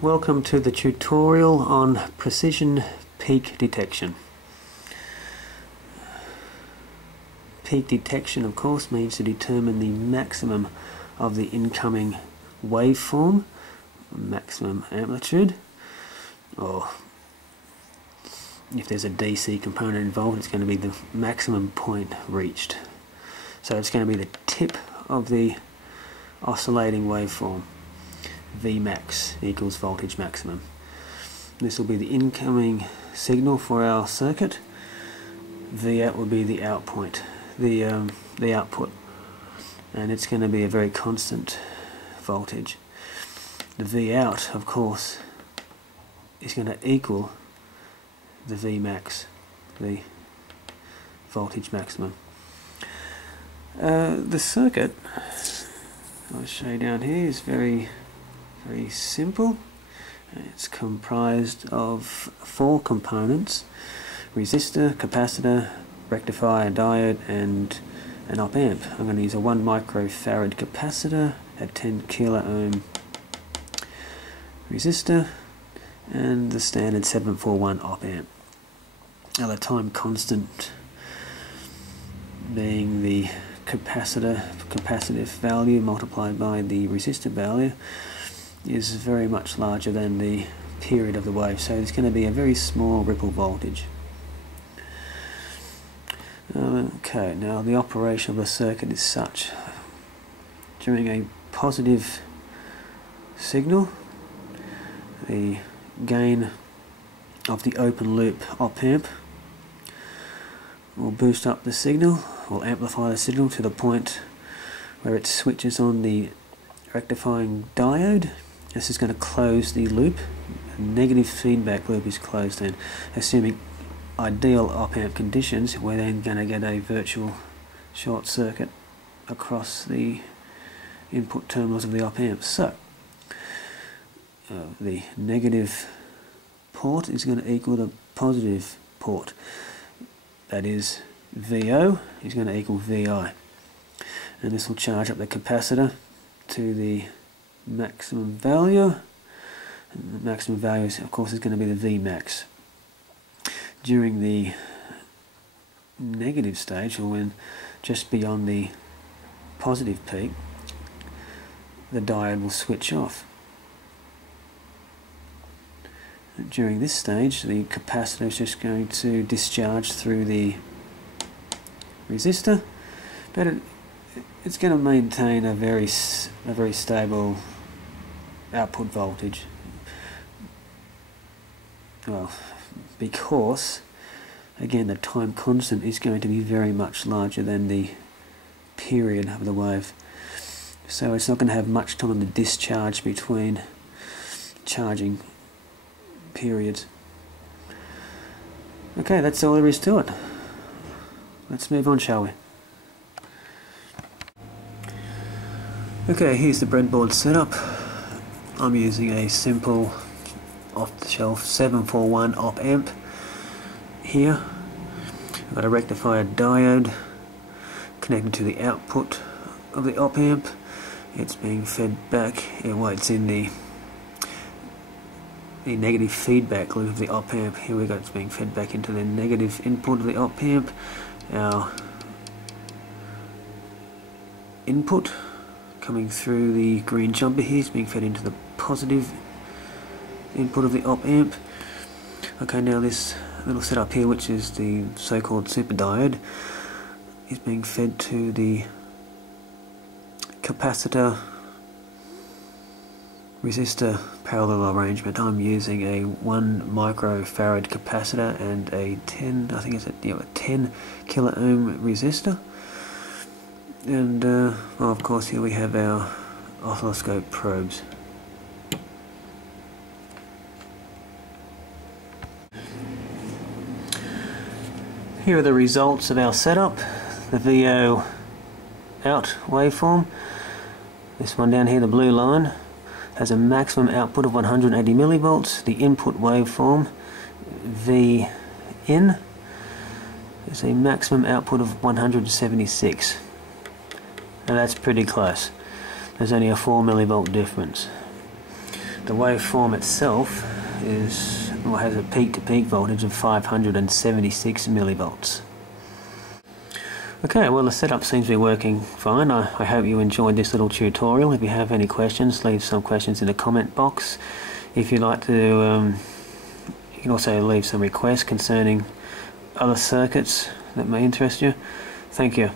Welcome to the tutorial on precision peak detection. Peak detection, of course, means to determine the maximum of the incoming waveform, maximum amplitude, or if there's a DC component involved, it's going to be the maximum point reached. So it's going to be the tip of the oscillating waveform. Vmax equals voltage maximum. This will be the incoming signal for our circuit. Vout will be the output, the output, and it's going to be a very constant voltage. The Vout, of course, is going to equal the Vmax, the voltage maximum. The circuit, I'll show you down here, is very simple. It's comprised of 4 components: resistor, capacitor, rectifier, diode, and an op amp. I'm going to use a 1 microfarad capacitor, a 10 kilo ohm resistor, and the standard 741 op amp. Now the time constant being the capacitive value multiplied by the resistor value is very much larger than the period of the wave, so there's going to be a very small ripple voltage. Okay, now the operation of the circuit is such: during a positive signal, the gain of the open loop op amp will boost up the signal, will amplify the signal to the point where it switches on the rectifying diode. This is going to close the loop. A negative feedback loop is closed then. Assuming ideal op amp conditions, we're then going to get a virtual short circuit across the input terminals of the op amp. So the negative port is going to equal the positive port. That is, VO is going to equal VI. And this will charge up the capacitor to the maximum value, and the maximum value is, of course, is going to be the Vmax. During the negative stage, or when just beyond the positive peak, the diode will switch off. During this stage, the capacitor is just going to discharge through the resistor, but it's going to maintain a very stable output voltage. Well, because again the time constant is going to be very much larger than the period of the wave, so it's not going to have much time to discharge between charging periods. Okay, that's all there is to it. Let's move on, shall we? Okay, here's the breadboard setup. I'm using a simple off-the-shelf 741 op amp here. I've got a rectifier diode connected to the output of the op amp. It's being fed back, it's in the negative feedback loop of the op amp. Here we go, it's being fed back into the negative input of the op amp. Our input coming through the green jumper here is being fed into the positive input of the op amp. Okay, now this little setup here, which is the so-called super diode, is being fed to the capacitor resistor parallel arrangement. I'm using a 1 microfarad capacitor and a 10 kilo ohm resistor. And well, of course, here we have our oscilloscope probes. Here are the results of our setup. The VO out waveform, this one down here, the blue line, has a maximum output of 180 millivolts. The input waveform, V in, is a maximum output of 176. Now that's pretty close. There's only a 4 millivolt difference. The waveform itself has a peak-to-peak voltage of 576 millivolts. Okay, well the setup seems to be working fine. I hope you enjoyed this little tutorial. If you have any questions, leave some questions in the comment box. If you'd like to, you can also leave some requests concerning other circuits that may interest you. Thank you.